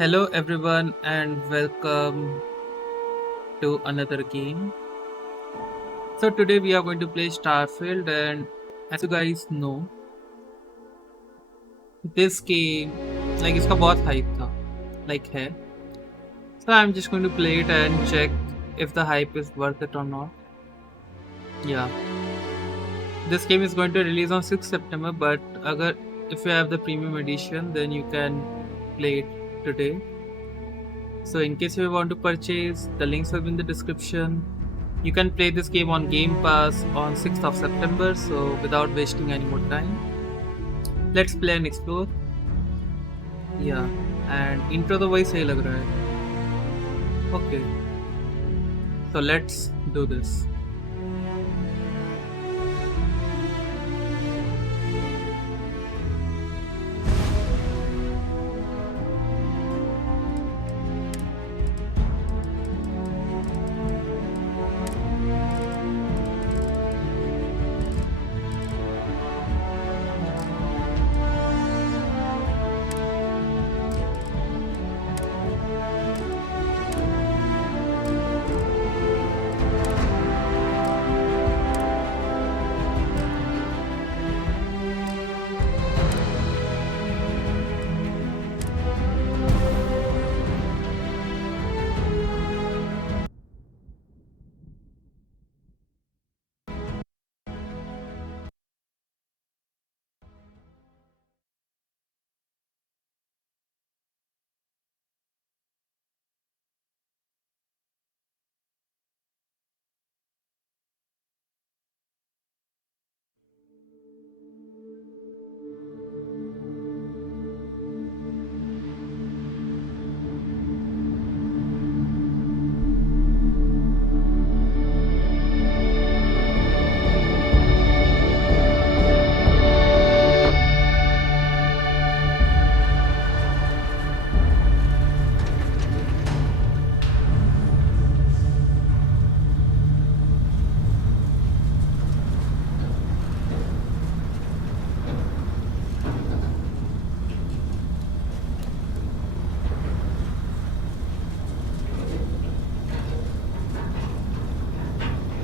Hello everyone and welcome to another game. So today we are going to play Starfield, and as you guys know, this game इसका बहुत hype था है. So I'm just going to play it and check if the hype is worth it or not. Yeah. This game is going to release on 6th September, but if you have the premium edition then you can play it today. So in case you want to purchase, the links will be in the description. You can play this game on Game Pass on 6th of September, so without wasting any more time, let's play and explore. Yeah, and intro तो वही सही लग रहा है. Okay, so let's do this.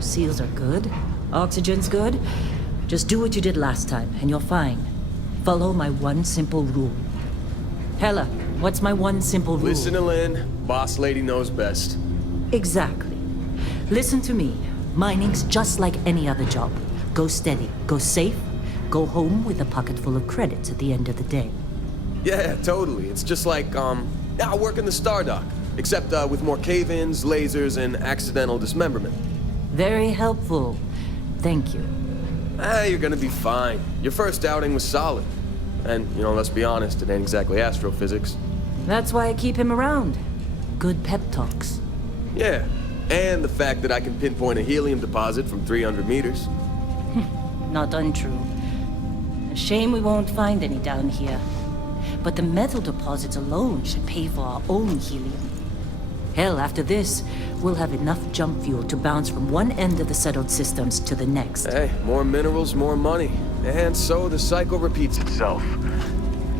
Seals are good. Oxygen's good. Just do what you did last time, and you're fine. Follow my one simple rule. Hella, what's my one simple rule? Listen to Lynn. Boss lady knows best. Exactly. Listen to me. Mining's just like any other job. Go steady, go safe, go home with a pocket full of credits at the end of the day. Yeah, totally. It's just like, I work in the Stardock. Except, with more cave-ins, lasers, and accidental dismemberment. Very helpful. Thank you. You're gonna be fine. Your first outing was solid. And, let's be honest, it ain't exactly astrophysics. That's why I keep him around. Good pep talks. Yeah, and the fact that I can pinpoint a helium deposit from 300 meters. Not untrue. A shame we won't find any down here. But the metal deposits alone should pay for our own helium. Hell, after this, we'll have enough jump fuel to bounce from one end of the settled systems to the next. Hey, more minerals, more money. And so the cycle repeats itself.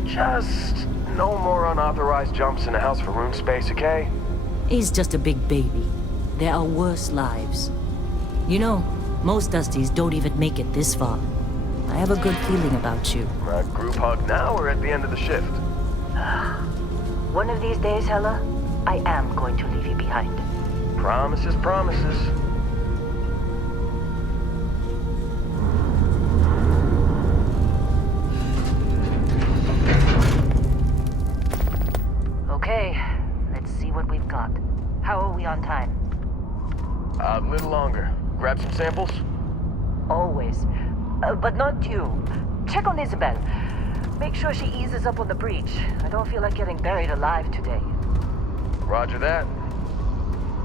Just no more unauthorized jumps in the house for room space, okay? He's just a big baby. There are worse lives. You know, most Dusties don't even make it this far. I have a good feeling about you. Group hug now or at the end of the shift? One of these days, Hella, I am going to leave you behind. Promises, promises. Okay, let's see what we've got. How are we on time? A little longer. Grab some samples? Always. But not you. Check on Isabel. Make sure she eases up on the breach. I don't feel like getting buried alive today. Roger that.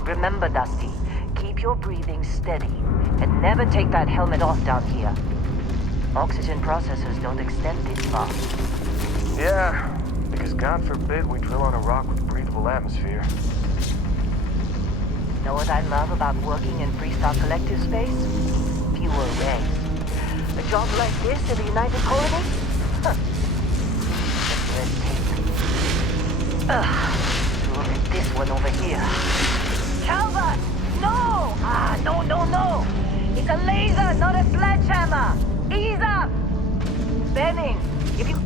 Remember, Dusty, keep your breathing steady, and never take that helmet off down here. Oxygen processors don't extend this far. Yeah, because God forbid we drill on a rock with breathable atmosphere. Know what I love about working in Freestar Collective space? Fewer rays. A job like this in the United Colonies? Huh. Just red tape. Ugh. one over here. Calvert! No! No. It's a laser, not a sledgehammer. Ease up! Benning, if you...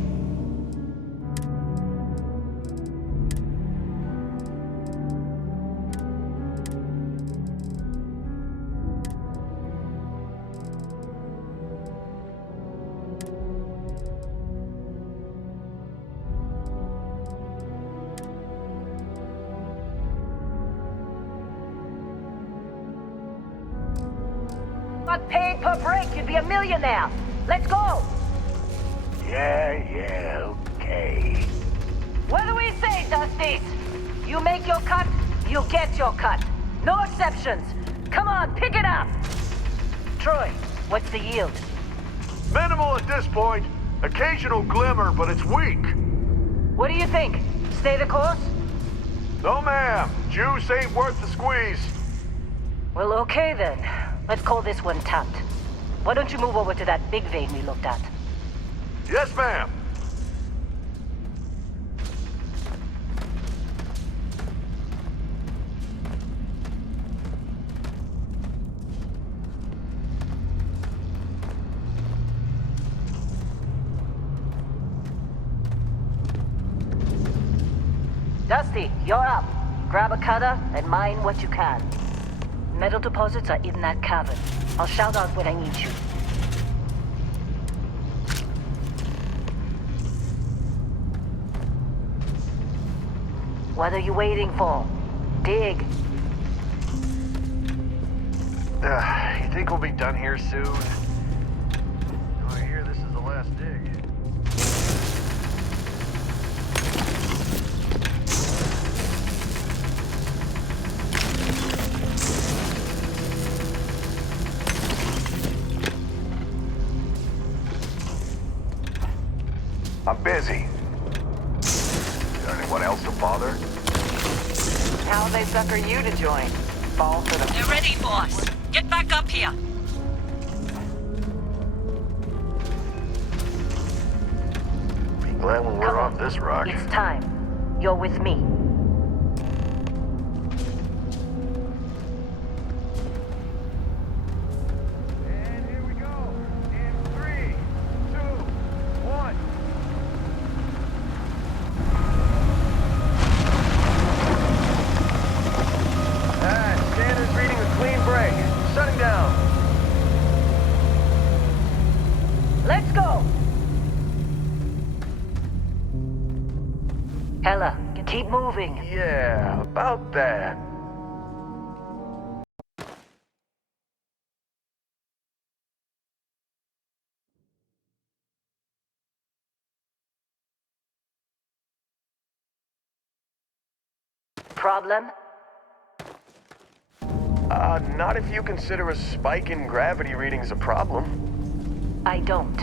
Got paid per break, you'd be a millionaire. Let's go! Yeah, okay. What do we say, Dusty? You make your cut, you get your cut. No exceptions. Come on, pick it up. Troy, what's the yield? Minimal at this point. Occasional glimmer, but it's weak. What do you think? Stay the course? No, ma'am. Juice ain't worth the squeeze. Well, okay then. Let's call this one tapped. Why don't you move over to that big vein we looked at? Yes, ma'am. Dusty, you're up. Grab a cutter and mine what you can. Metal deposits are in that cavern. I'll shout out when I need you. What are you waiting for? Dig. You think we'll be done here soon? I hear this is the last dig. I'm busy. Is there anyone else to bother? How they sucker you to join? Fall for the... They're ready, boss. Get back up here. Be glad when we're Come off this rock. It's time. You're with me. And here we go. In 3, 2, 1. Standards reading a clean break. Shutting down. Let's go! Hella, keep moving. Yeah, about that. Problem? Not if you consider a spike in gravity readings a problem. I don't.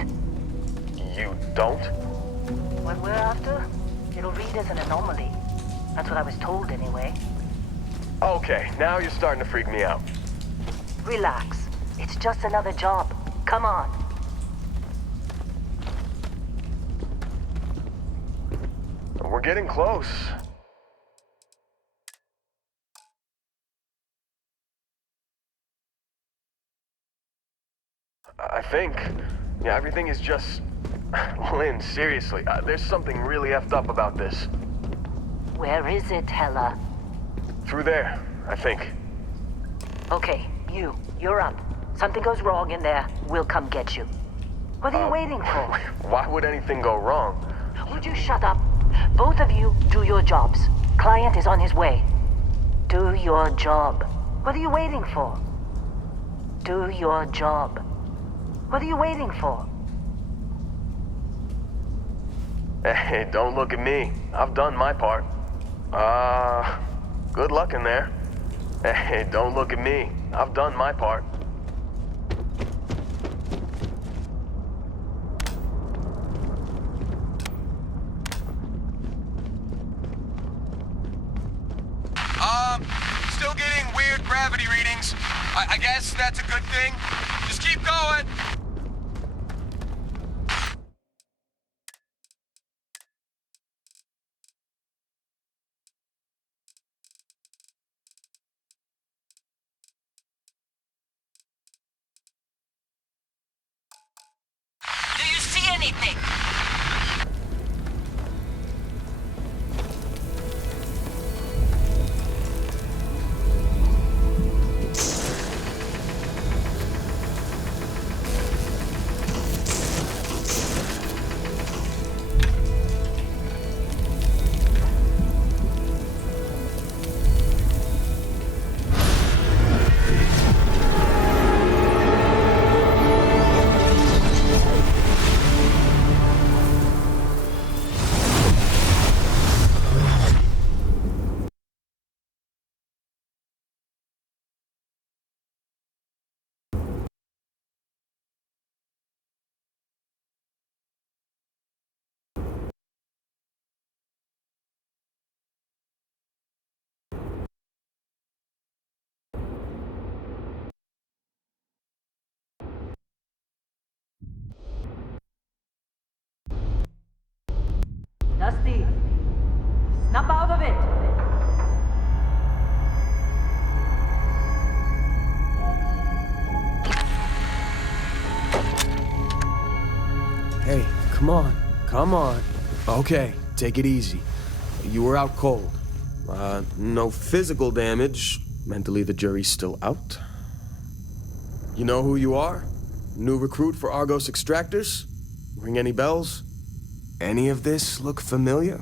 You don't? What we're after, it'll read as an anomaly. That's what I was told anyway. Okay, now you're starting to freak me out. Relax. It's just another job. Come on. We're getting close. I think. Yeah, everything is just... Lynn, seriously, there's something really effed up about this. Where is it, Hella? Through there, I think. Okay, you're up. Something goes wrong in there, we'll come get you. What are you waiting for? Why would anything go wrong? Would you shut up? Both of you, do your jobs. Client is on his way. Do your job. What are you waiting for? Do your job. What are you waiting for? Hey, don't look at me. I've done my part. Good luck in there. Hey, don't look at me. I've done my part. Still getting weird gravity readings. I guess that's a good thing. Just keep going. Snap out of it! Hey, come on. Come on. Okay, take it easy. You were out cold. No physical damage. Mentally, the jury's still out. You know who you are? New recruit for Argos Extractors? Ring any bells? Any of this look familiar?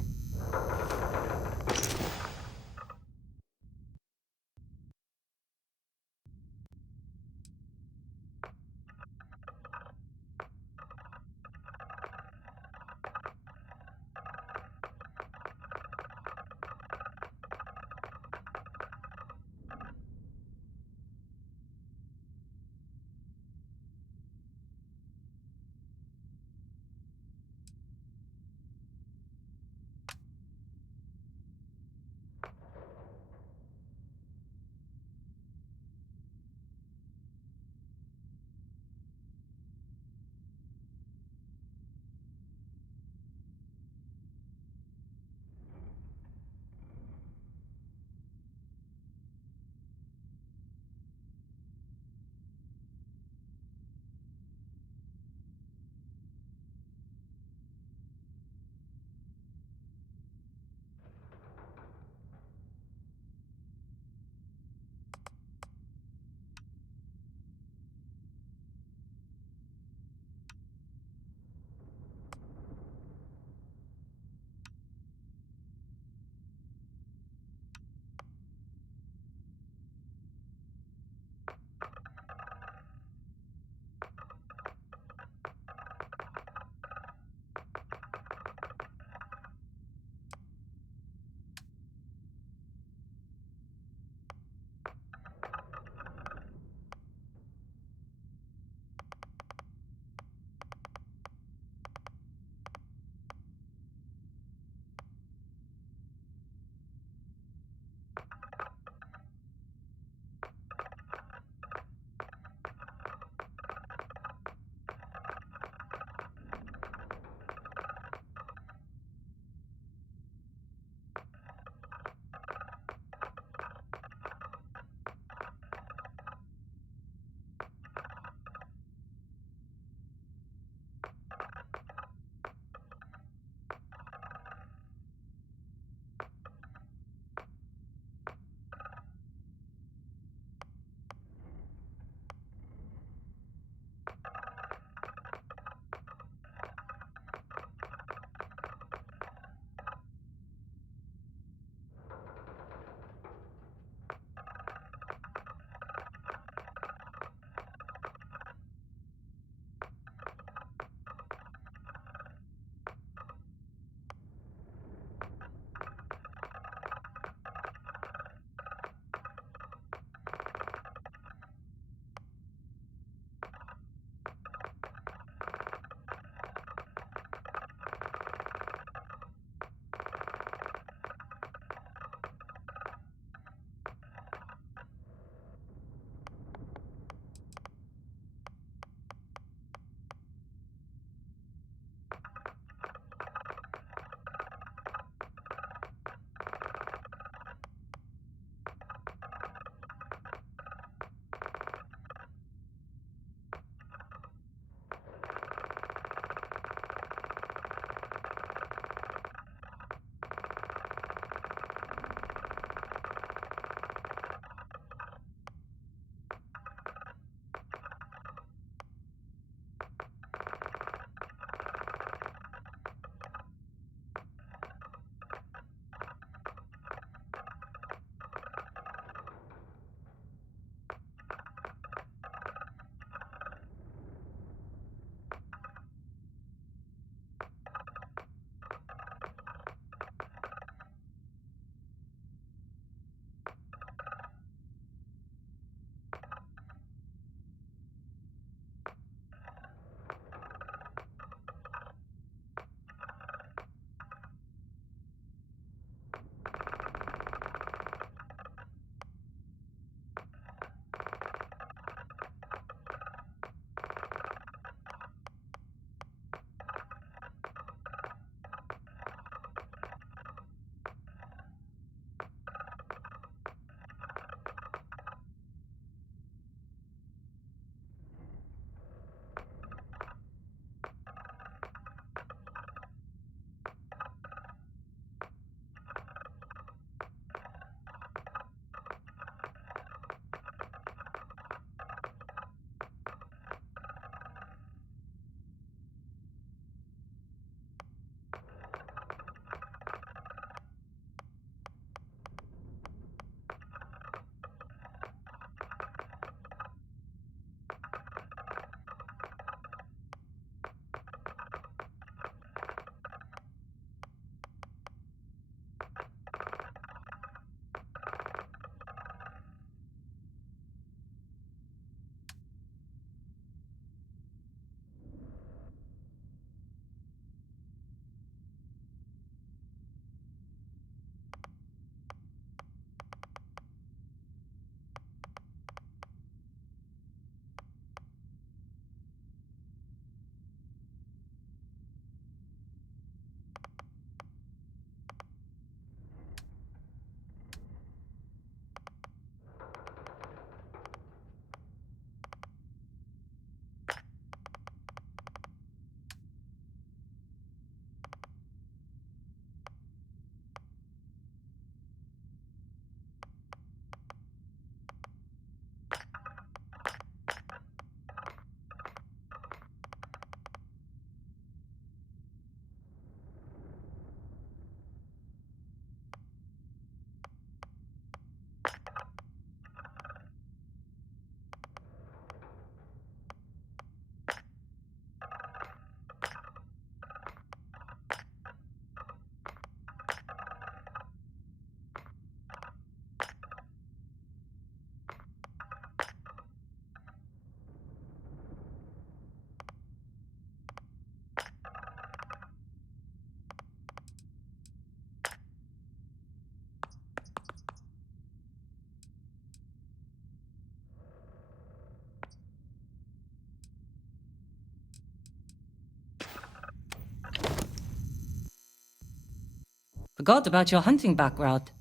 Forgot about your hunting background.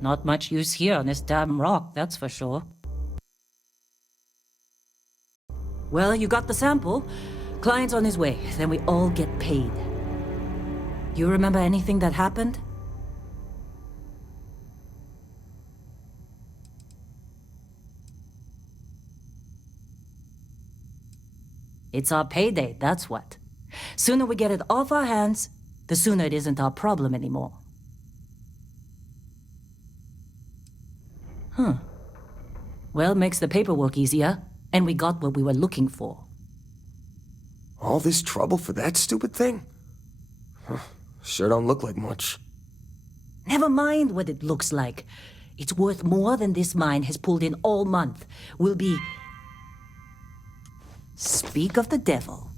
Not much use here on this damn rock, that's for sure. Well, you got the sample. Client's on his way, then we all get paid. You remember anything that happened? It's our payday, that's what. Sooner we get it off our hands, the sooner it isn't our problem anymore. Well, makes the paperwork easier, and we got what we were looking for. All this trouble for that stupid thing? Huh, sure don't look like much. Never mind what it looks like. It's worth more than this mine has pulled in all month. We'll be... Speak of the devil.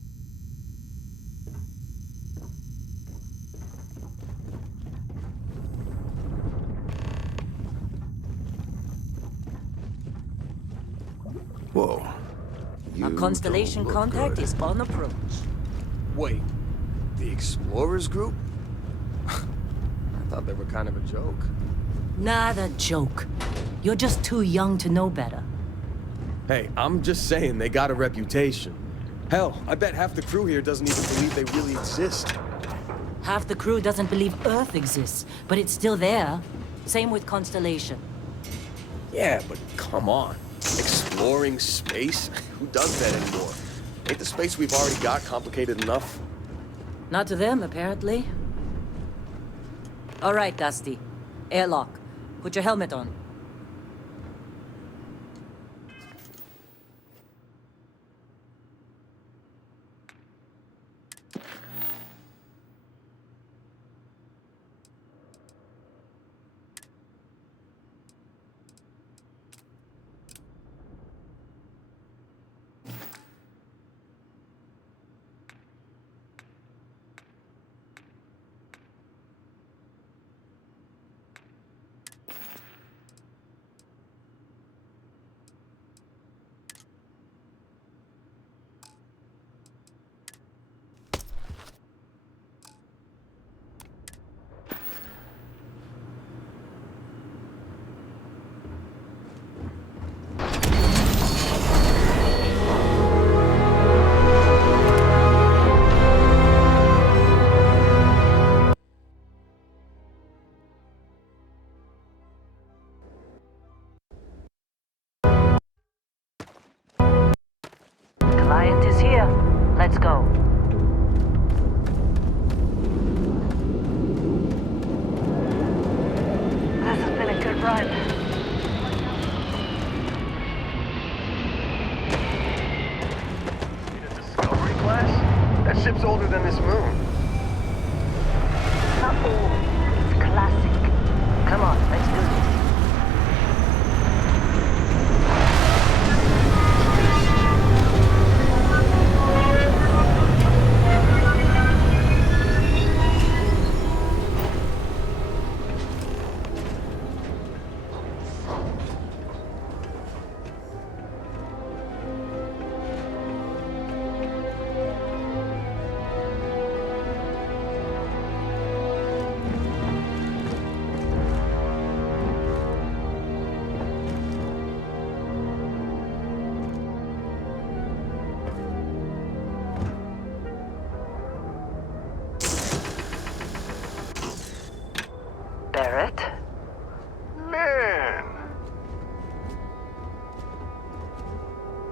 Whoa. Our constellation contact is on approach. Wait, the Explorers group? I thought they were kind of a joke. Not a joke. You're just too young to know better. Hey, I'm just saying they got a reputation. Hell, I bet half the crew here doesn't even believe they really exist. Half the crew doesn't believe Earth exists, but it's still there. Same with Constellation. Yeah, but come on. Exploring space? Who does that anymore? Ain't the space we've already got complicated enough? Not to them, apparently. All right, Dusty. Airlock. Put your helmet on. Client is here. Let's go. This has been a good run. In a Discovery class? That ship's older than this moon. Not old. It's classic.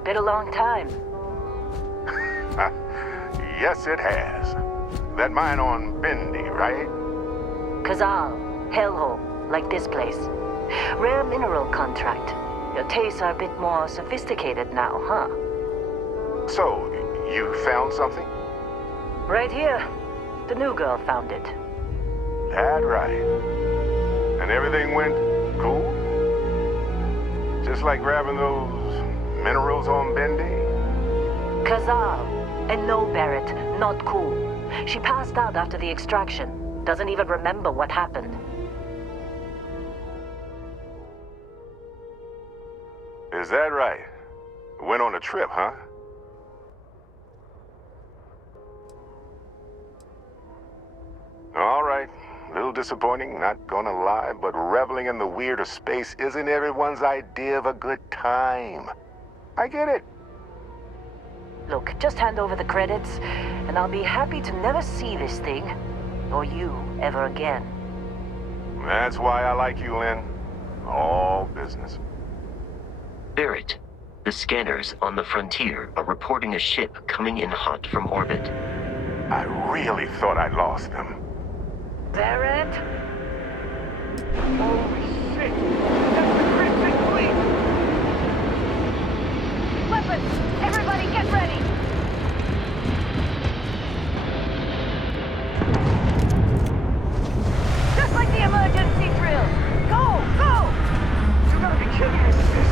Been a long time. Yes, it has. That mine on Bendy, right? Kazal, hellhole, like this place. Rare mineral contract. Your tastes are a bit more sophisticated now, huh? So, you found something? Right here. The new girl found it. That right. And everything went cool? Just like grabbing those minerals on Bendy? Kazal. And no, Barrett, not cool. She passed out after the extraction. Doesn't even remember what happened. Is that right? Went on a trip, huh? All right. Little disappointing, not gonna lie, but reveling in the weird of space isn't everyone's idea of a good time. I get it. Look, just hand over the credits, and I'll be happy to never see this thing, or you, ever again. That's why I like you, Lynn. All business. Barrett, the scanners on the frontier are reporting a ship coming in hot from orbit. I really thought I lost them. Barrett? Holy shit! That's the Crimson Fleet! Weapons! Everybody get ready! Just like the emergency drill! Go! Go! You gotta be kidding me with this!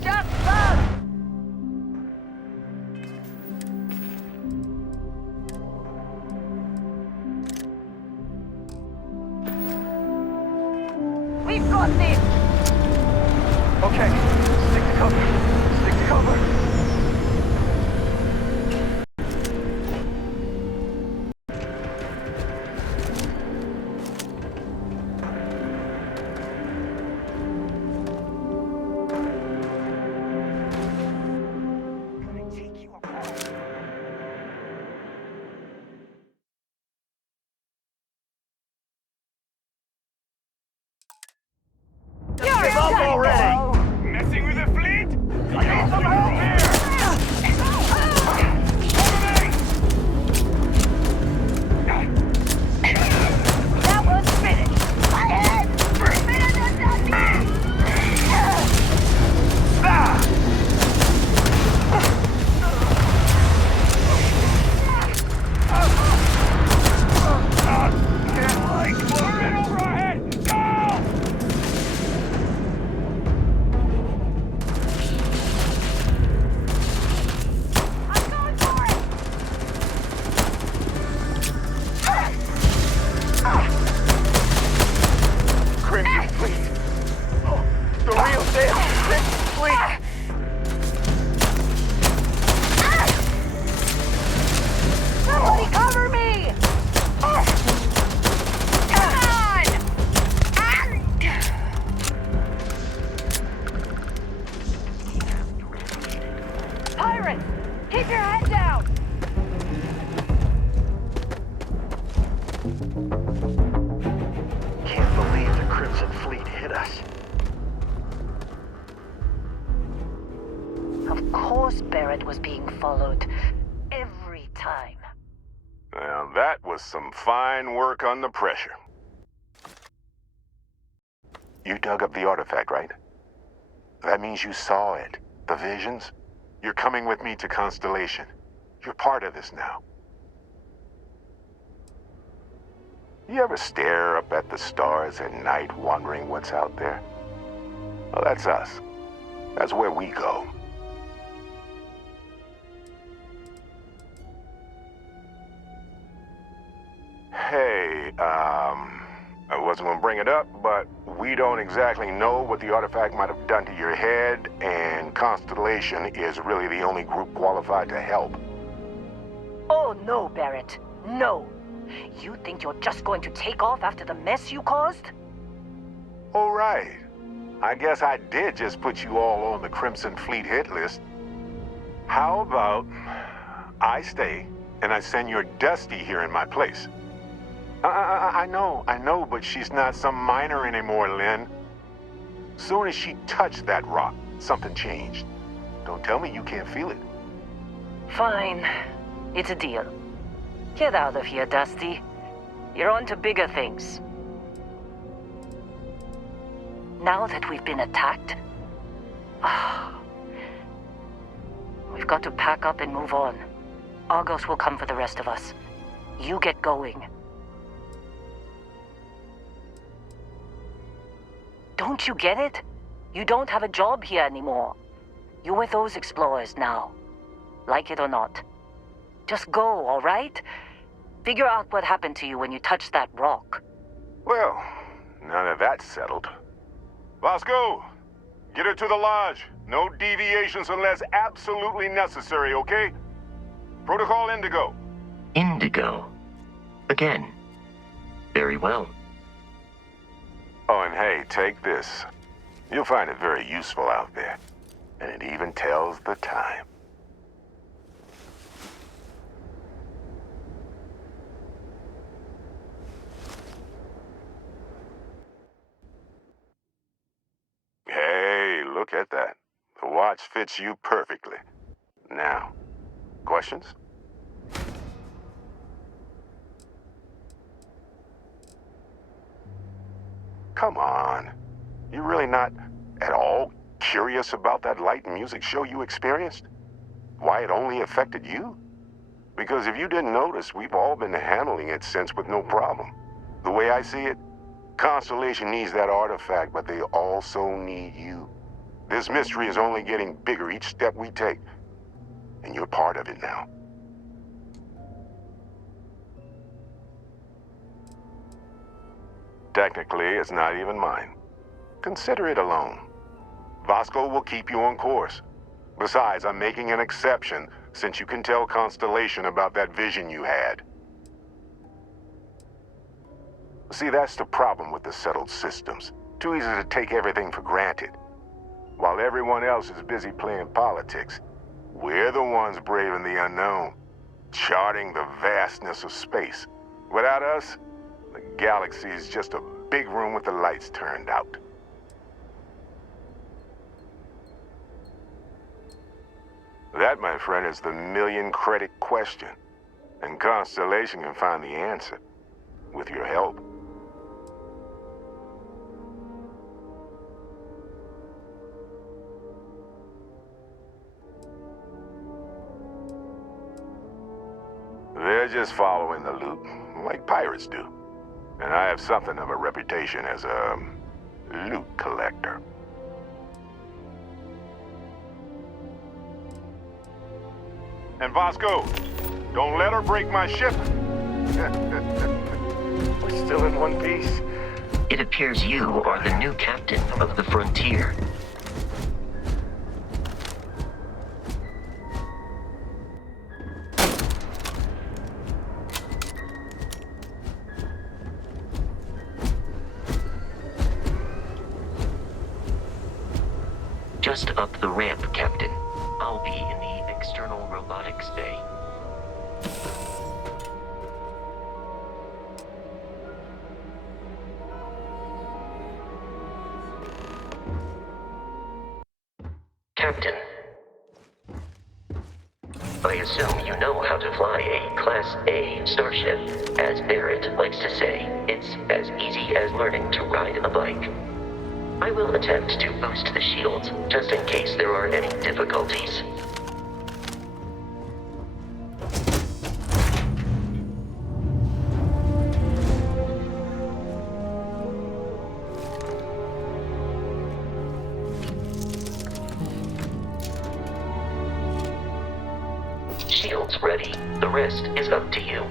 Just love! We've got this! Okay, stick to cover. Stick to cover. You're Give up already! Messing with the fleet? I need some help here! That was finished! My head! I'm going for it! Crimson Fleet! Oh, the real damn Crimson Fleet! Somebody cover me! Come on! Pirates! Keep your head down! Can't believe the Crimson Fleet hit us. Of course Barrett was being followed. Every time. Now, that was some fine work under pressure. You dug up the artifact, right? That means you saw it. The visions? You're coming with me to Constellation. You're part of this now. You ever stare up at the stars at night wondering what's out there? Well, that's us. That's where we go. Hey, I wasn't gonna bring it up, but we don't exactly know what the artifact might have done to your head, and Constellation is really the only group qualified to help. Oh no, Barrett. No. You think you're just going to take off after the mess you caused? All right. I guess I did just put you all on the Crimson Fleet hit list. How about I stay and I send your Dusty here in my place? I know, but she's not some miner anymore, Lynn. Soon as she touched that rock, something changed. Don't tell me you can't feel it. Fine. It's a deal. Get out of here, Dusty. You're on to bigger things. Now that we've been attacked, we've got to pack up and move on. Argos will come for the rest of us. You get going. Don't you get it? You don't have a job here anymore. You're with those explorers now. Like it or not. Just go, all right? Figure out what happened to you when you touched that rock. Well, now that that's settled. Vasco, get her to the lodge. No deviations unless absolutely necessary, okay? Protocol Indigo. Indigo. Again. Very well. Oh, and hey, take this. You'll find it very useful out there. And it even tells the time. Hey, look at that. The watch fits you perfectly. Now, questions? Come on. You really not at all curious about that light and music show you experienced? Why it only affected you? Because if you didn't notice, we've all been handling it since with no problem. The way I see it, Constellation needs that artifact, but they also need you. This mystery is only getting bigger each step we take, and you're part of it now. Technically, it's not even mine. Consider it a loan. Vasco will keep you on course. Besides, I'm making an exception since you can tell Constellation about that vision you had. See, that's the problem with the settled systems. Too easy to take everything for granted. While everyone else is busy playing politics, we're the ones braving the unknown, charting the vastness of space. Without us, the galaxy is just a big room with the lights turned out. That, my friend, is the million-credit question. And Constellation can find the answer, with your help. They're just following the loot, like pirates do. And I have something of a reputation as a loot collector. And Vasco, don't let her break my ship. We're still in one piece. It appears you are the new captain of the Frontier. Just up the ramp, Captain. I'll be in the external robotics bay. Captain. I assume you know how to fly a Class A starship. As Barrett likes to say, it's as easy as learning to ride a bike. I will attempt to boost the shields, just in case there are any difficulties. Shields ready. The rest is up to you.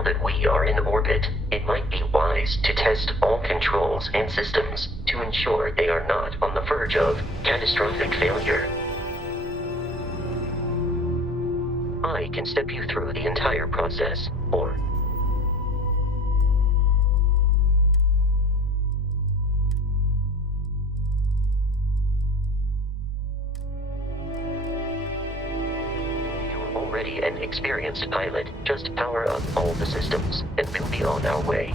Now that we are in orbit, it might be wise to test all controls and systems to ensure they are not on the verge of catastrophic failure. I can step you through the entire process, or you're already an experienced pilot. Just power up all the systems, and we'll be on our way.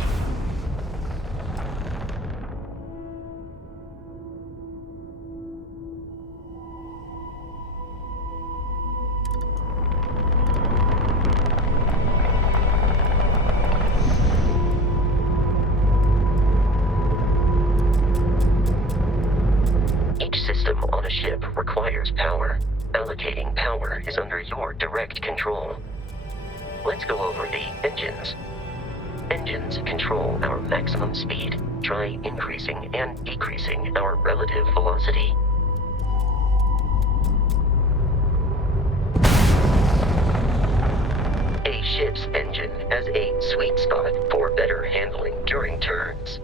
Each system on a ship requires power. Allocating power is under your direct control. Let's go over the engines. Engines control our maximum speed. Try increasing and decreasing our relative velocity. A ship's engine has a sweet spot for better handling during turns.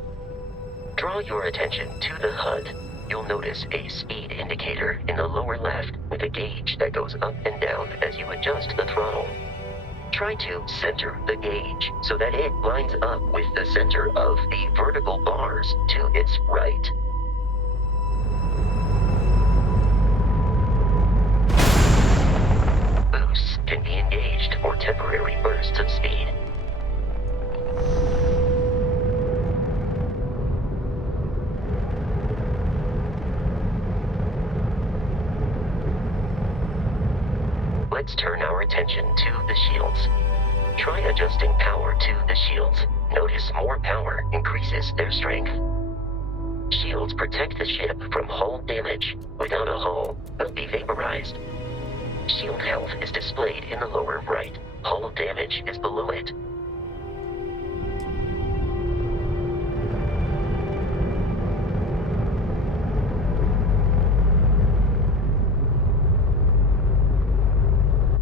Draw your attention to the HUD. You'll notice a speed indicator in the lower left with a gauge that goes up and down as you adjust the throttle. Try to center the gauge so that it lines up with the center of the vertical bars to its right. Boosts can be engaged for temporary bursts of speed. Let's turn our attention to the shields. Try adjusting power to the shields. Notice more power increases their strength. Shields protect the ship from hull damage. Without a hull, they'll be vaporized. Shield health is displayed in the lower right. Hull damage is below it.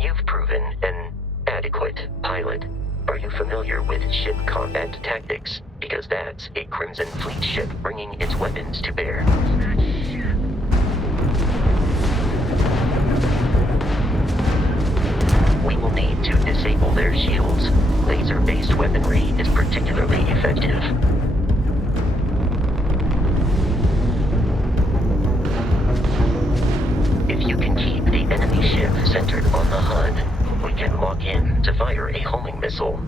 You've proven an adequate pilot. Are you familiar with ship combat tactics? Because that's a Crimson Fleet ship bringing its weapons to bear. We will need to disable their shields. Laser-based weaponry is particularly effective. If you can keep the enemy ship centered on the HUD, we can lock in to fire a homing missile.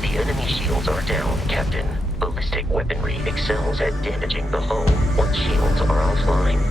The enemy shields are down, Captain. Ballistic weaponry excels at damaging the hull once shields are offline.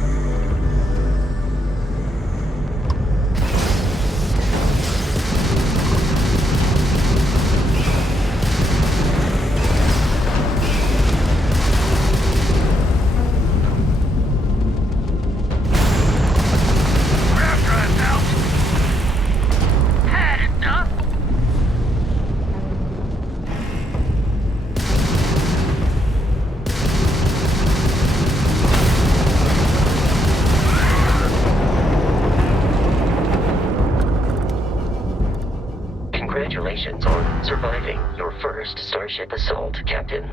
Congratulations on surviving your first Starship assault, Captain.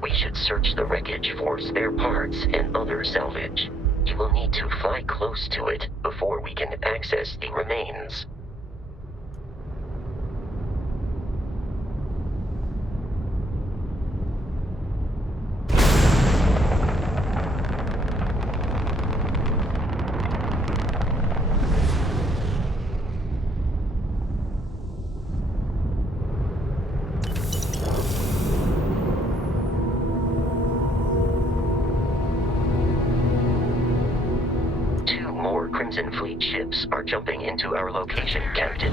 We should search the wreckage for spare parts and other salvage. You will need to fly close to it before we can access the remains. Crimson Fleet ships are jumping into our location, Captain.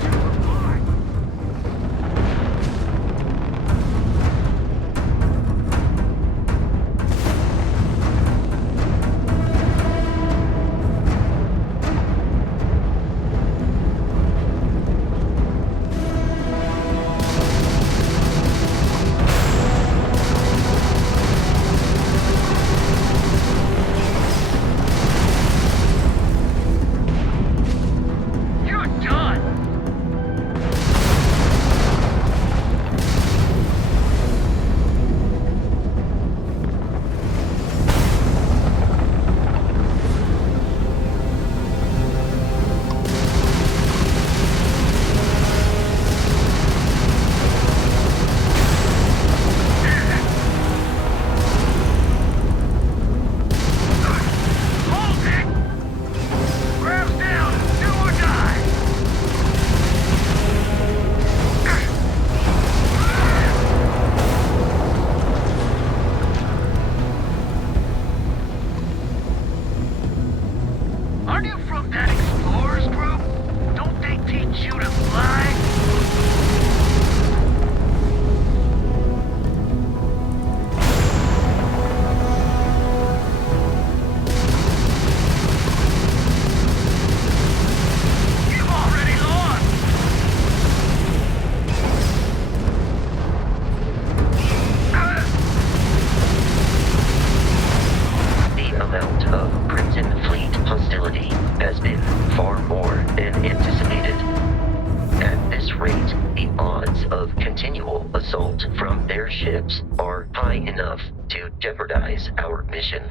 are high enough to jeopardize our mission.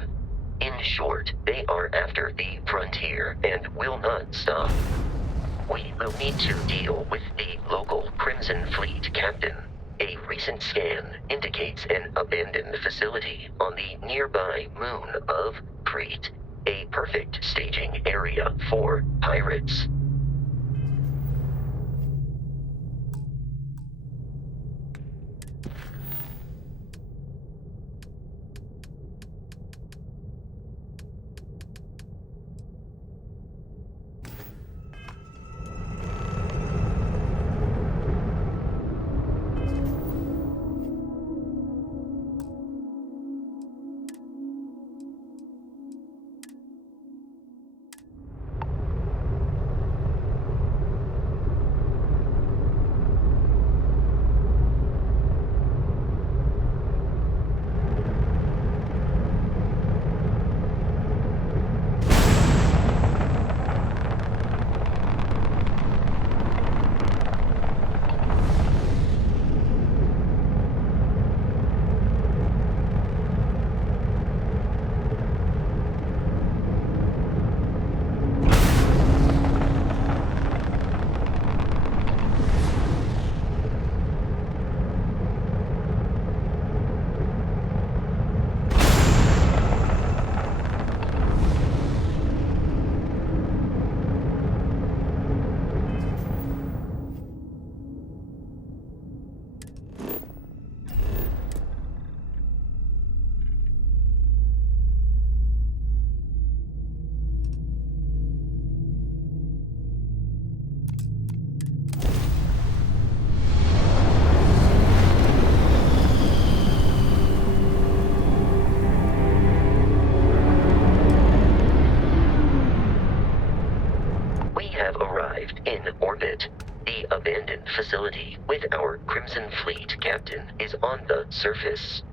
In short, they are after the frontier and will not stop. We will need to deal with the local Crimson Fleet captain. A recent scan indicates an abandoned facility on the nearby moon of Crete, a perfect staging area for pirates. Facility with our Crimson Fleet captain is on the surface.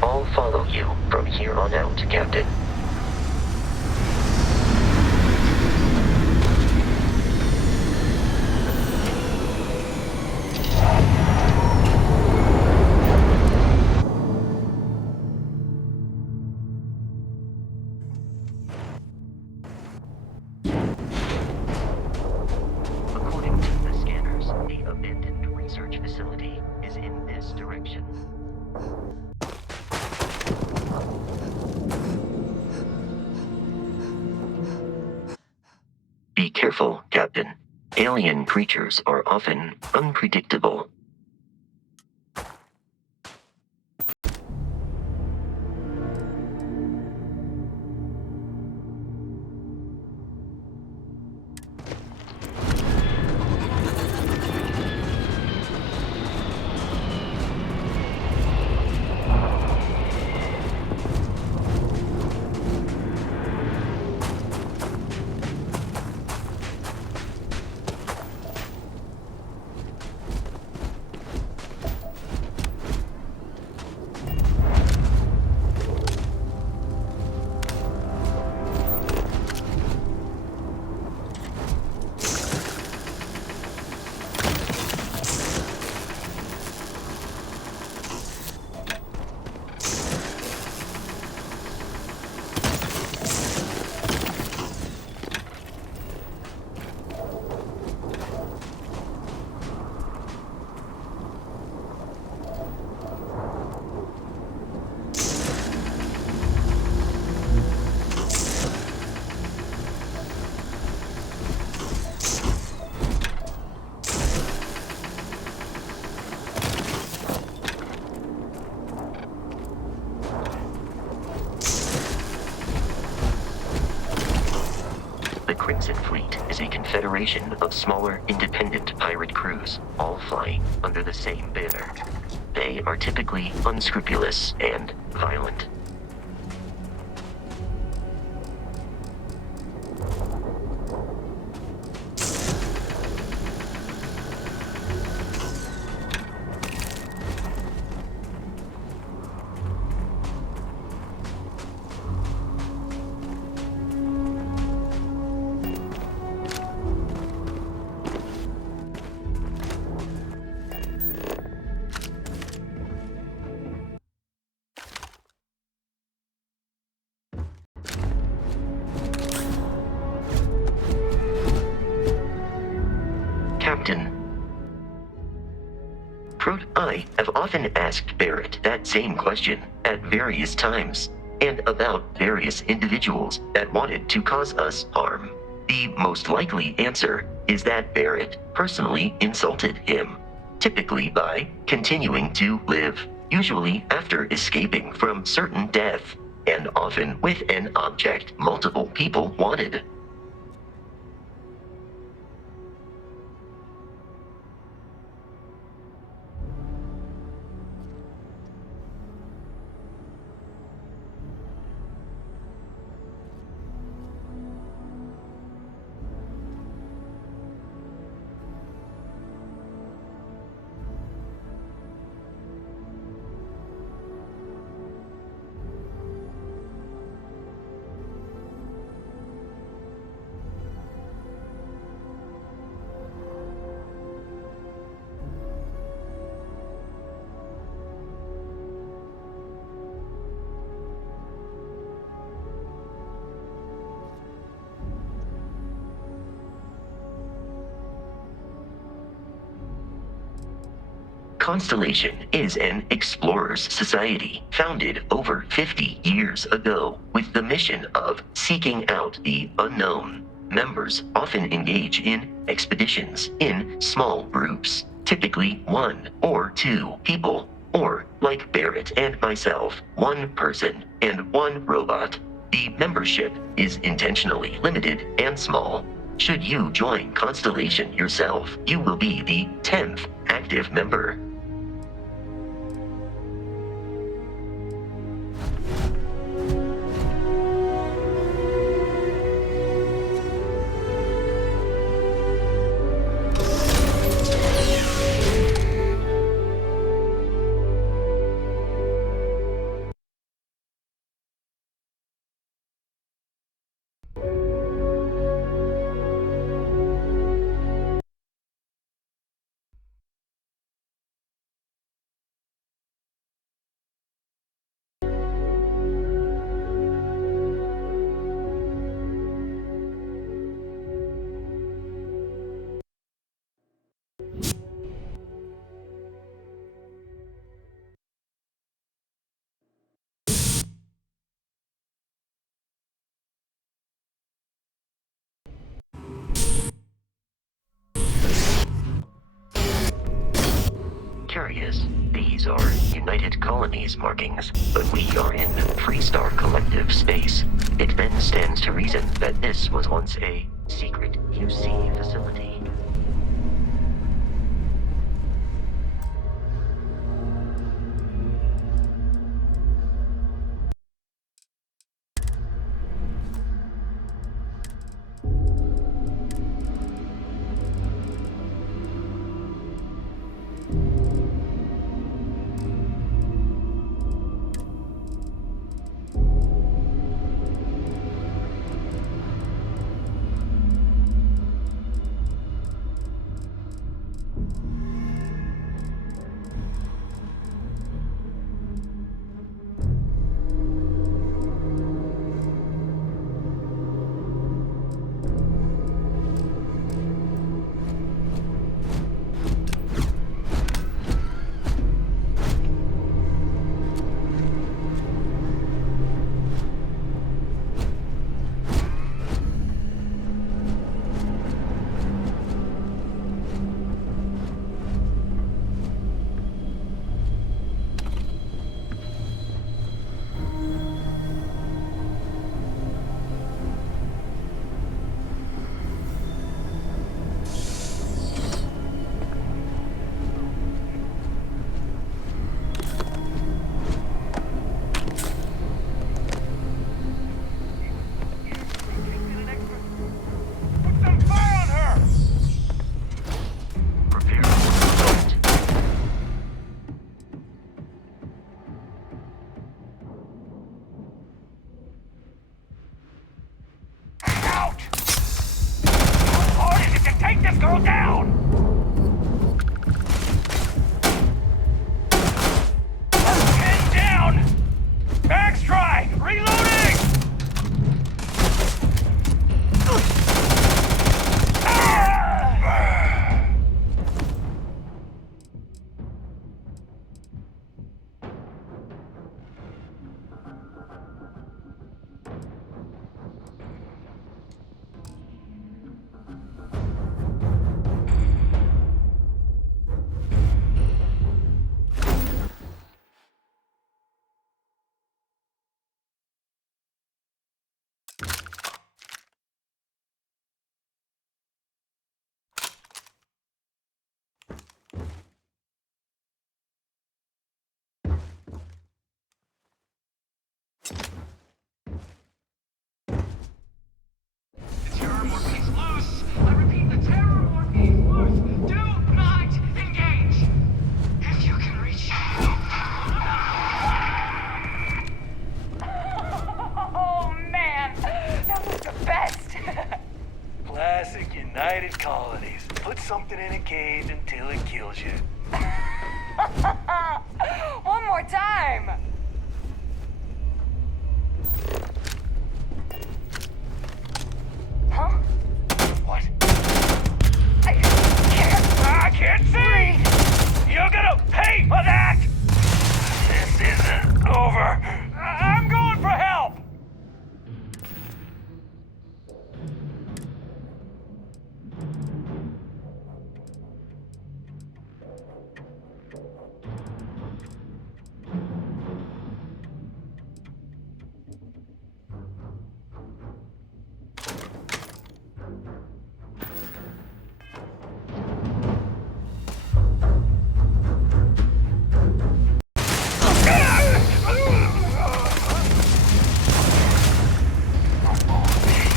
I'll follow you from here on out, Captain. According to the scanners, the abandoned research facility is in this direction. Be careful, Captain. Alien creatures are often unpredictable. Crimson Fleet is a confederation of smaller, independent pirate crews, all flying under the same banner. They are typically unscrupulous and violent. Captain. I have often asked Barrett that same question at various times, and about various individuals that wanted to cause us harm. The most likely answer is that Barrett personally insulted him, typically by continuing to live, usually after escaping from certain death, and often with an object multiple people wanted. Constellation is an explorers society founded over 50 years ago with the mission of seeking out the unknown. Members often engage in expeditions in small groups, typically 1 or 2 people, or, like Barrett and myself, 1 person and 1 robot. The membership is intentionally limited and small. Should you join Constellation yourself, you will be the 10th active member. Curious. These are United Colonies markings, but we are in Freestar Collective space. It then stands to reason that this was once a secret QC facility. locked it in a cage until it kills you. One more time! Huh? What? I can't see! You're gonna pay for that! This isn't over. I'm going for help!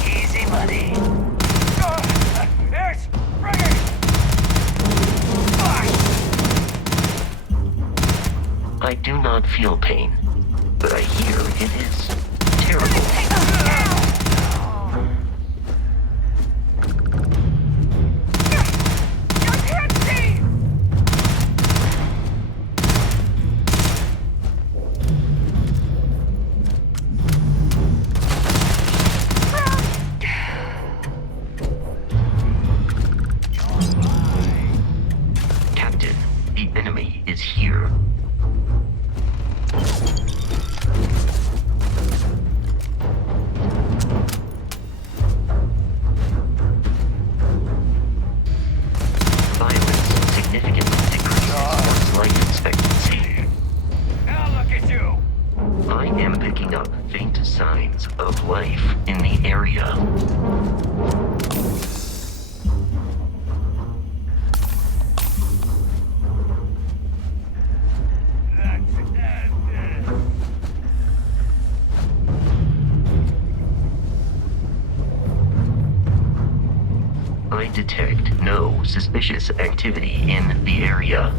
Easy money. It's ringing. I do not feel pain, but I hear it is terrible. Captain, the enemy is here. Violence significantly decreases one's life expectancy. Now look at you. I am picking up faint signs of life in the area. I detect no suspicious activity in the area.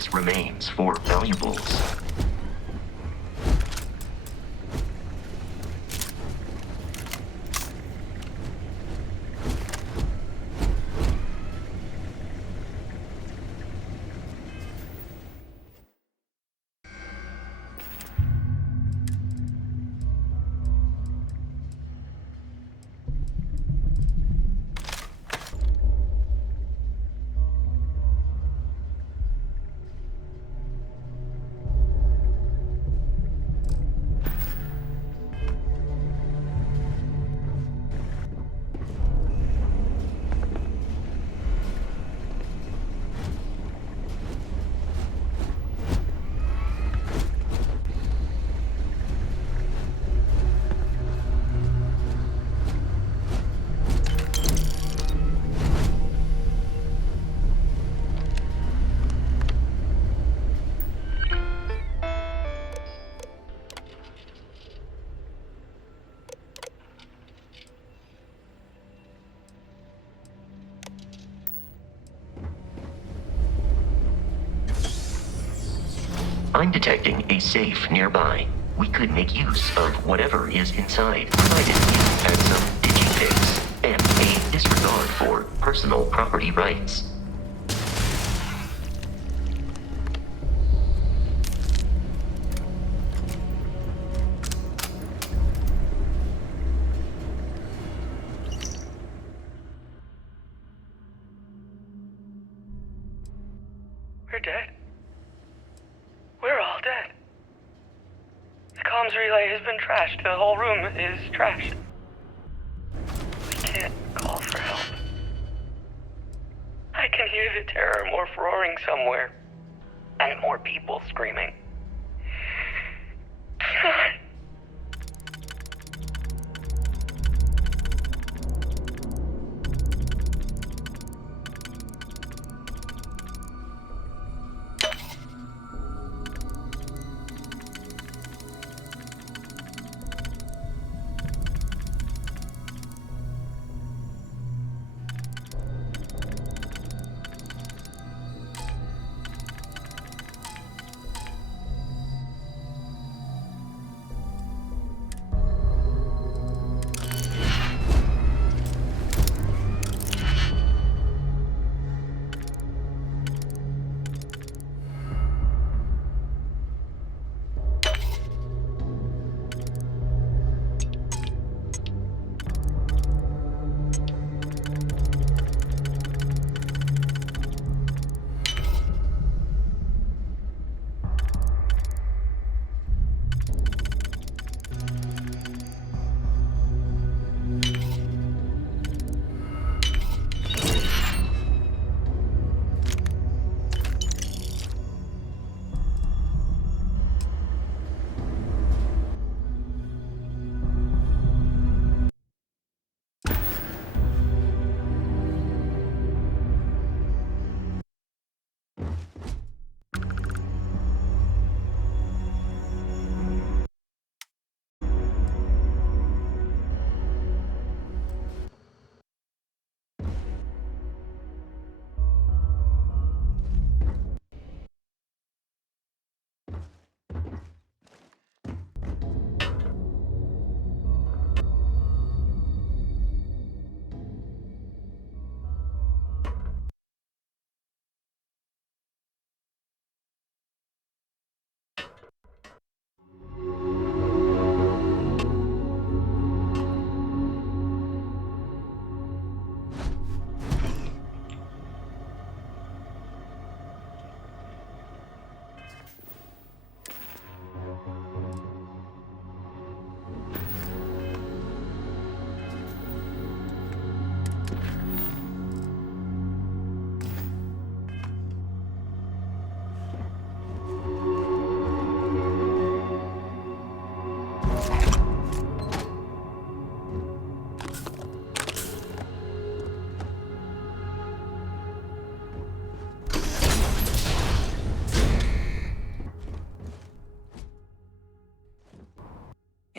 these remains for valuables. I'm detecting a safe nearby. We could make use of whatever is inside, provided you had some digifix and a disregard for personal property rights. We're dead. We're all dead. The comms relay has been trashed. The whole room is trashed. We can't call for help. I can hear the terror morph roaring somewhere. And more people screaming.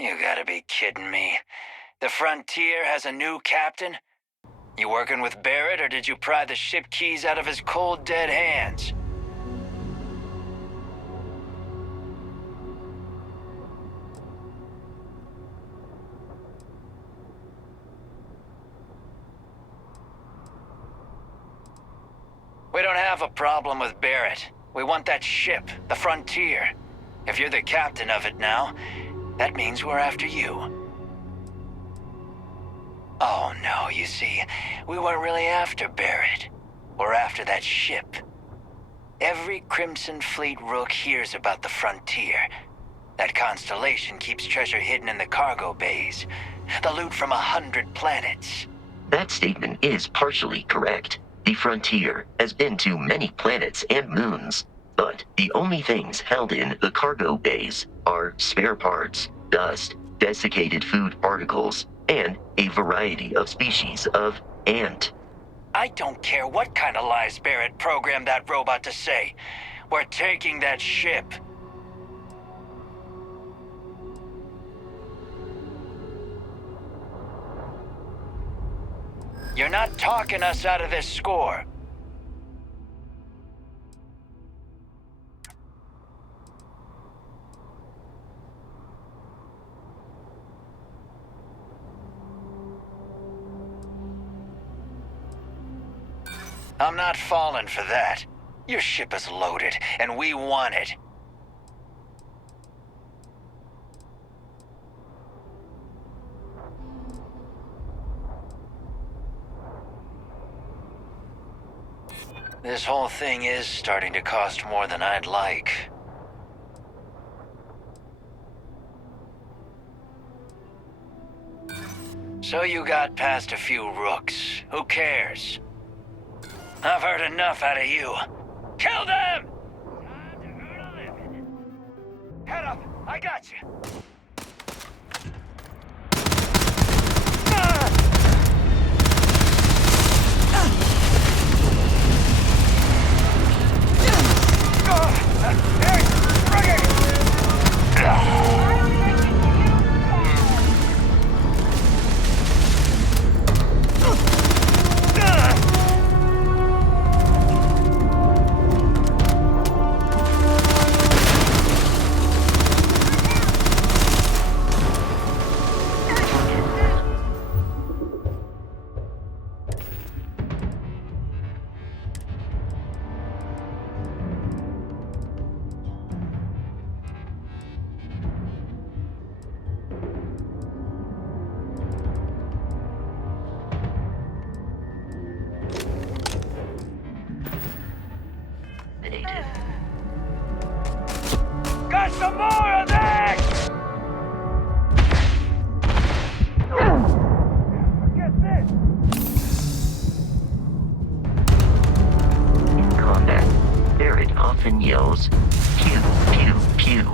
You gotta be kidding me. The Frontier has a new captain? You working with Barrett, or did you pry the ship keys out of his cold, dead hands? have a problem with Barrett. We want that ship, the Frontier. If you're the captain of it now, that means we're after you. Oh no, you see, we weren't really after Barrett. We're after that ship. Every Crimson Fleet rook hears about the Frontier. That constellation keeps treasure hidden in the cargo bays. The loot from 100 planets. That statement is partially correct. The Frontier has been to many planets and moons, but the only things held in the cargo bays are spare parts, dust, desiccated food particles, and a variety of species of ant. I don't care what kind of lies Barrett programmed that robot to say. We're taking that ship. You're not talking us out of this score. I'm not falling for that. Your ship is loaded, and we want it. This whole thing is starting to cost more than I'd like. So you got past a few rooks. Who cares? I've heard enough out of you. Kill them! Time to earn a living. Head up, I got you. Hey, bring it! Got some more of that! Get this! In combat, Barrett often yells, pew, pew, pew.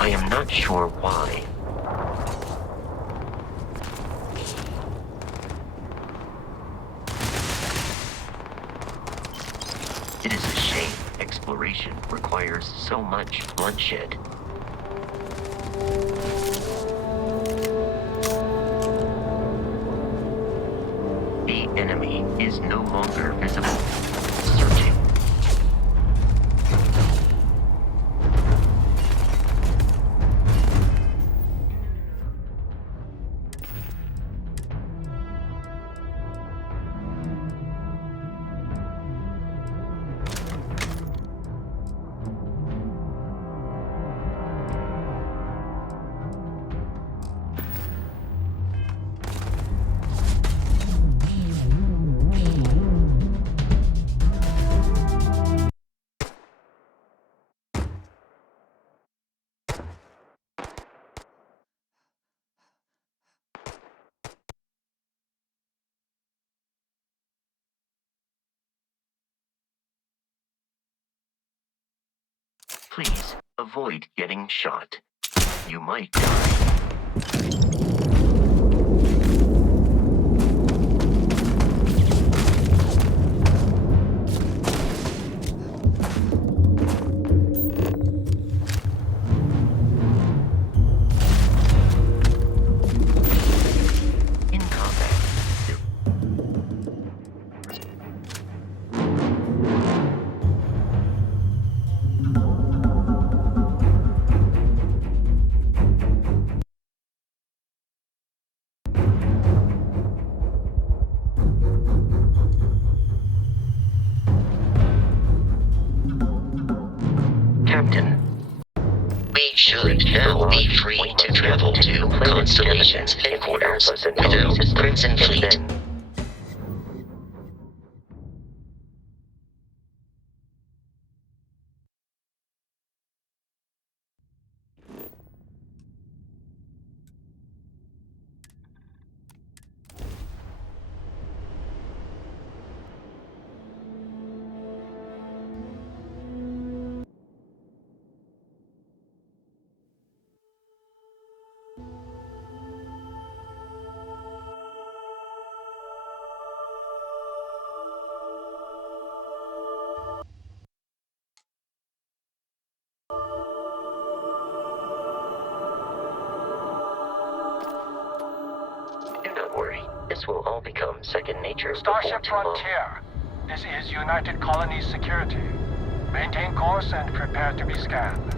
I am not sure why. It is a shame exploration requires so much bloodshed. The enemy is no longer visible. Searching. Please avoid getting shot. You might die. Captain. We should now be free to travel to Constellation's headquarters without Crimson Fleet. Do not worry. This will all become second nature. Starship Frontier. This is United Colonies Security. Maintain course and prepare to be scanned.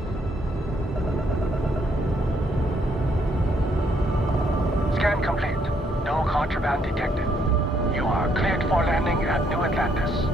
Scan complete. No contraband detected. You are cleared for landing at New Atlantis.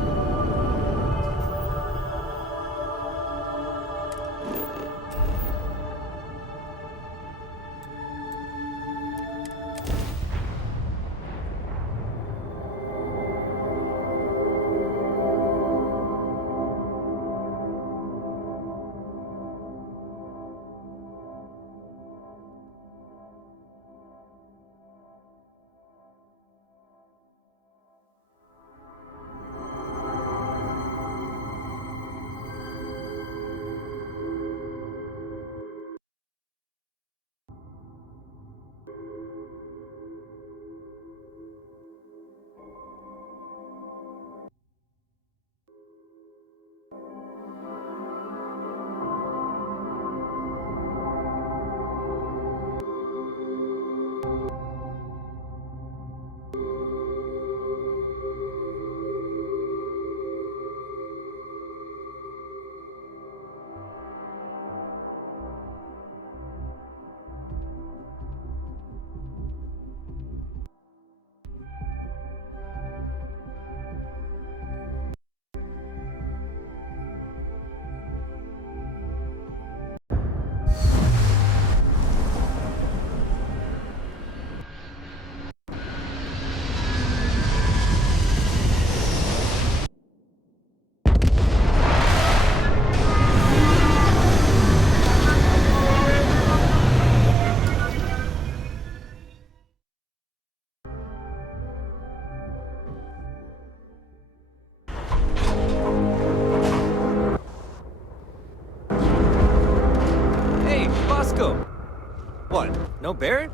What? No Barrett?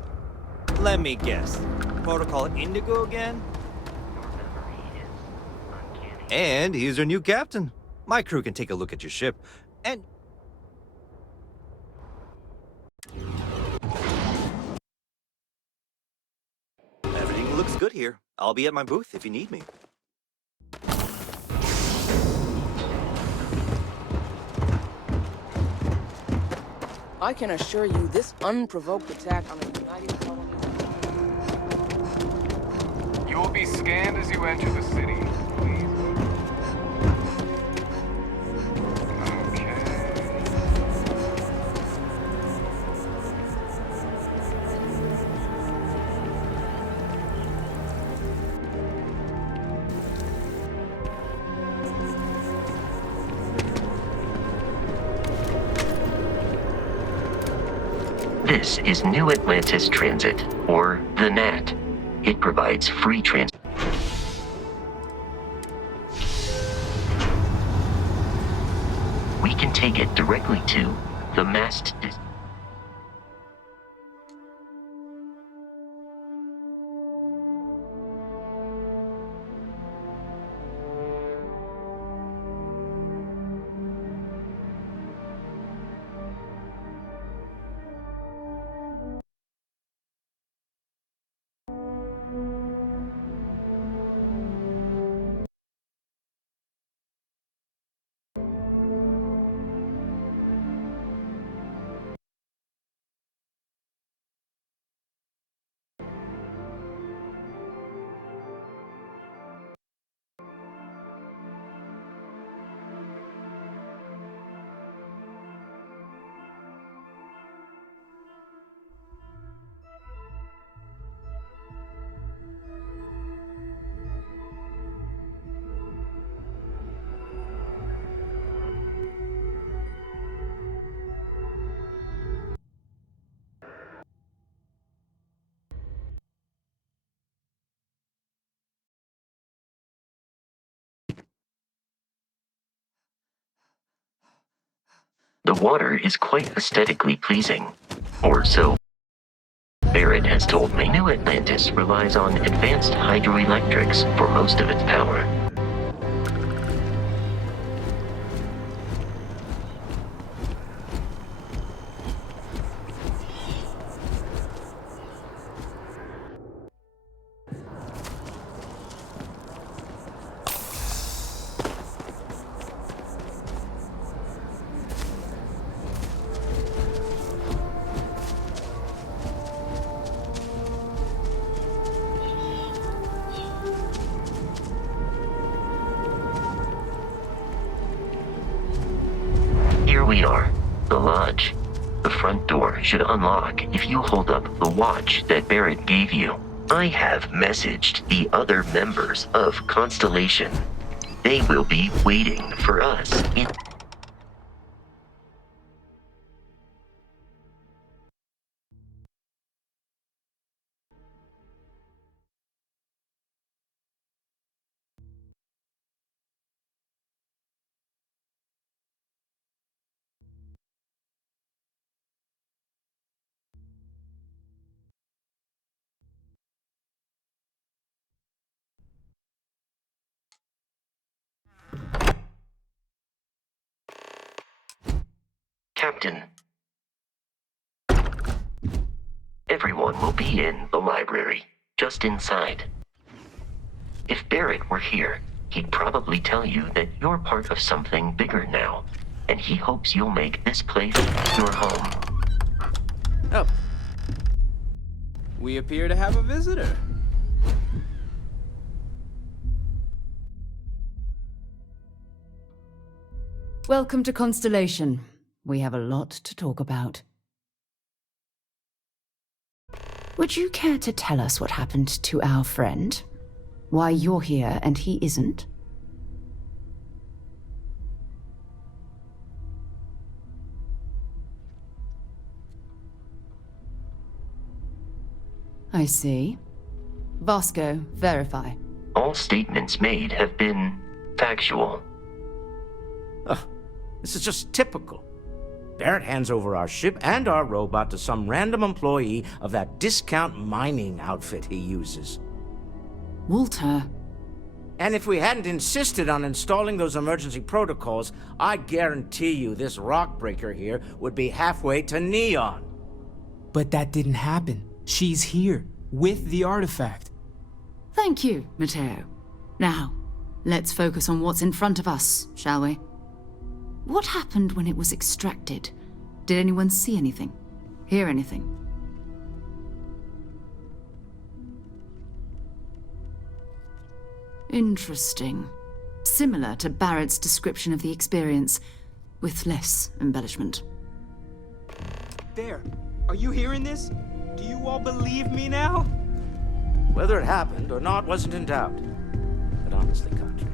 Let me guess. Protocol Indigo again? And he's our new captain. My crew can take a look at your ship. And... everything looks good here. I'll be at my booth if you need me. I can assure you this unprovoked attack on the United Colonies... You will be scanned as you enter the city. Please. This is New Atlantis Transit, or the NAT. It provides free transit. We can take it directly to the mast. The water is quite aesthetically pleasing. Or so Barrett has told me. New Atlantis relies on advanced hydroelectrics for most of its power. Here we are, the lodge. The front door should unlock if you hold up the watch that Barrett gave you. I have messaged the other members of Constellation. They will be waiting for us in... Captain. Everyone will be in the library, just inside. If Barrett were here, he'd probably tell you that you're part of something bigger now, and he hopes you'll make this place your home. Oh. We appear to have a visitor. Welcome to Constellation. We have a lot to talk about. Would you care to tell us what happened to our friend? Why you're here and he isn't? I see. Vasco, verify. All statements made have been factual. This is just typical. Barrett hands over our ship and our robot to some random employee of that discount mining outfit he uses. Walter. And if we hadn't insisted on installing those emergency protocols, I guarantee you this rock breaker here would be halfway to Neon. But that didn't happen. She's here, with the artifact. Thank you, Matteo. Now, let's focus on what's in front of us, shall we? What happened when it was extracted? Did anyone see anything? Hear anything? Interesting. Similar to Barrett's description of the experience, with less embellishment. There. Are you hearing this? Do you all believe me now? Whether it happened or not wasn't in doubt. But honestly, Country,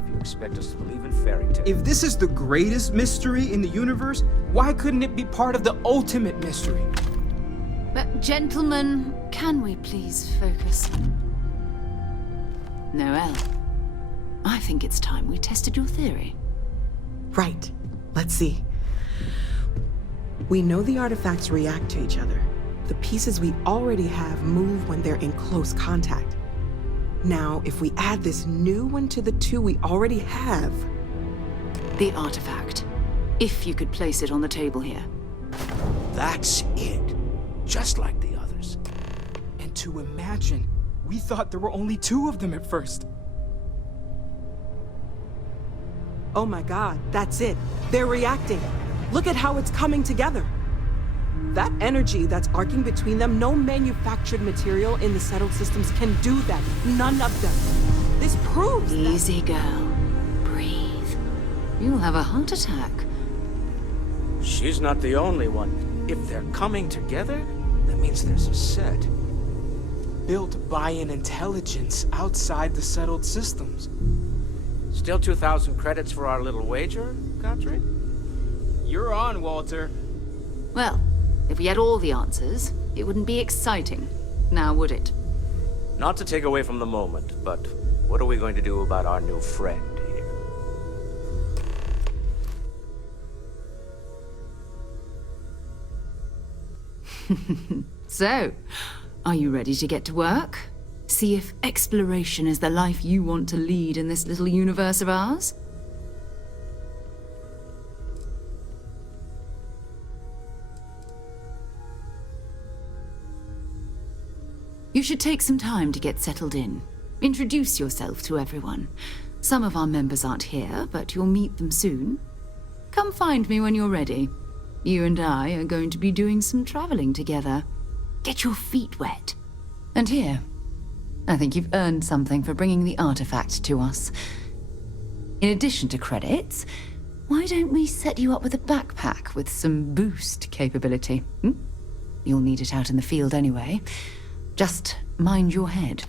if you expect us to believe in fairy tales... If this is the greatest mystery in the universe, why couldn't it be part of the ultimate mystery? But gentlemen, can we please focus? Noel, I think it's time we tested your theory. Right. Let's see. We know the artifacts react to each other. The pieces we already have move when they're in close contact. Now, if we add this new one to the two we already have... The artifact. If you could place it on the table here. That's it. Just like the others. And to imagine, we thought there were only 2 of them at first. Oh my god, that's it. They're reacting. Look at how it's coming together. That energy that's arcing between them, no manufactured material in the settled systems can do that. None of them. This proves Easy, girl. Breathe. You'll have a heart attack. She's not the only one. If they're coming together, that means there's a set. Built by an intelligence outside the settled systems. Still 2,000 credits for our little wager, Country? You're on, Walter. Well, if we had all the answers, it wouldn't be exciting. Now, would it? Not to take away from the moment, but what are we going to do about our new friend here? So, are you ready to get to work? See if exploration is the life you want to lead in this little universe of ours? You should take some time to get settled in. Introduce yourself to everyone. Some of our members aren't here, but you'll meet them soon. Come find me when you're ready. You and I are going to be doing some traveling together. Get your feet wet. And here, I think you've earned something for bringing the artifact to us. In addition to credits, why don't we set you up with a backpack with some boost capability? You'll need it out in the field anyway. Just mind your head.